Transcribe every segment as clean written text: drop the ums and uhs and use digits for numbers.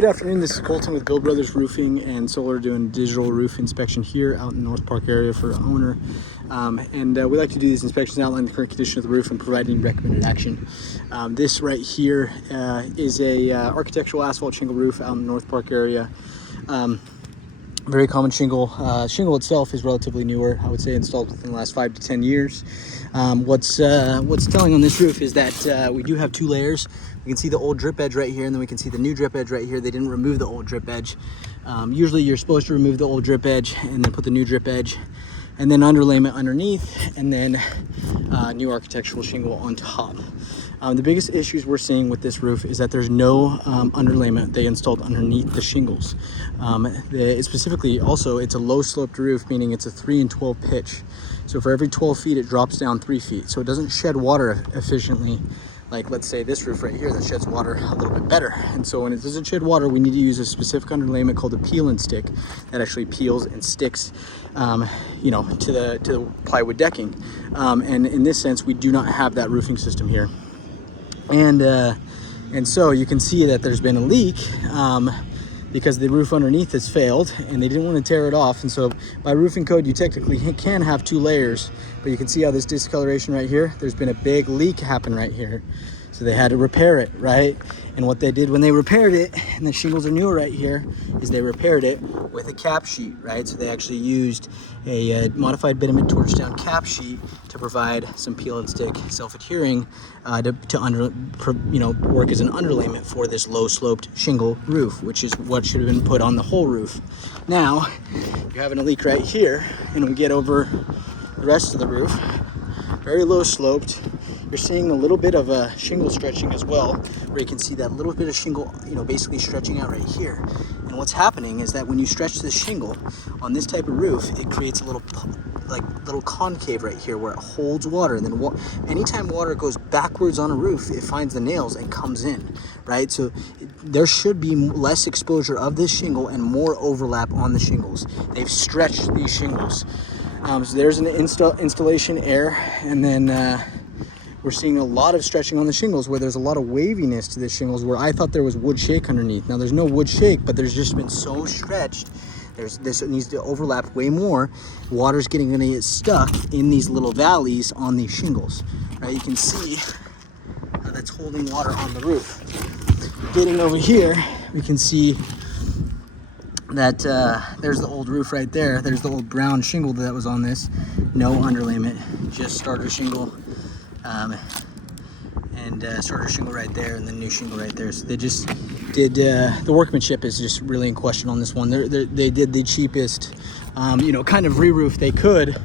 Good afternoon, this is Colton with Bill Brothers Roofing and Solar doing digital roof inspection here out in North Park area for an owner. We like to do these inspections, outline the current condition of the roof and providing recommended action. This right here is a architectural asphalt shingle roof out in the North Park area. Very common shingle. Shingle itself is relatively newer, I would say installed within the last 5 to 10 years. What's telling on this roof is that we do have two layers. We can see the old drip edge right here, and then we can see the new drip edge right here. They didn't remove the old drip edge. Usually you're supposed to remove the old drip edge and then put the new drip edge and then underlayment underneath, and then new architectural shingle on top. The biggest issues we're seeing with this roof is that there's no underlayment they installed underneath the shingles. Specifically, also, it's a low sloped roof, meaning it's a 3 and 12 pitch. So for every 12 feet, it drops down 3 feet. So it doesn't shed water efficiently, like let's say this roof right here that sheds water a little bit better. And so when it doesn't shed water, we need to use a specific underlayment called a peel and stick that actually peels and sticks to the plywood decking. And in this sense, we do not have that roofing system here. And so you can see that there's been a leak because the roof underneath has failed and they didn't want to tear it off. And so by roofing code, you technically can have 2 layers, but you can see how this discoloration right here, there's been a big leak happen right here. So they had to repair it, right? And what they did when they repaired it, and the shingles are newer right here, is they repaired it with a cap sheet, right? So they actually used a modified bitumen torch down cap sheet to provide some peel and stick self-adhering to work as an underlayment for this low sloped shingle roof, which is what should have been put on the whole roof. Now you're having a leak right here, and we get over the rest of the roof, very low sloped. You're seeing a little bit of a shingle stretching as well, where you can see that little bit of shingle, basically stretching out right here. And what's happening is that when you stretch this shingle on this type of roof, it creates a little concave right here where it holds water. And then anytime water goes backwards on a roof, it finds the nails and comes in, right? So there should be less exposure of this shingle and more overlap on the shingles. They've stretched these shingles. So there's an installation error, and then we're seeing a lot of stretching on the shingles where there's a lot of waviness to the shingles where I thought there was wood shake underneath. Now there's no wood shake, but there's just been so stretched. This needs to overlap way more. Water's going to get stuck in these little valleys on these shingles, right? You can see how that's holding water on the roof. Getting over here, we can see that there's the old roof right there. There's the old brown shingle that was on this. No underlayment, just starter shingle. Starter shingle right there, and then new shingle right there. So they just did the workmanship is just really in question on this one. They did the cheapest kind of re-roof they could.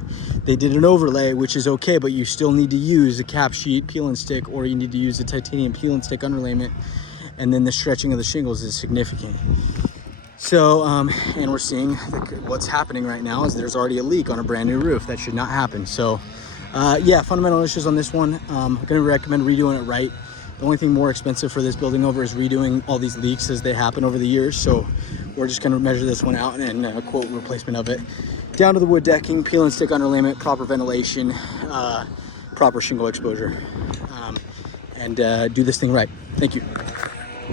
They did an overlay, which is okay, but you still need to use a cap sheet peel and stick, or you need to use a titanium peel and stick underlayment, and then the stretching of the shingles is significant. So and we're seeing what's happening right now is there's already a leak on a brand new roof. That should not happen. So fundamental issues on this one. I'm going to recommend redoing it right. The only thing more expensive for this building over is redoing all these leaks as they happen over the years. So we're just going to measure this one out and quote replacement of it. Down to the wood decking, peel and stick underlayment, proper ventilation, proper shingle exposure, and do this thing right. Thank you.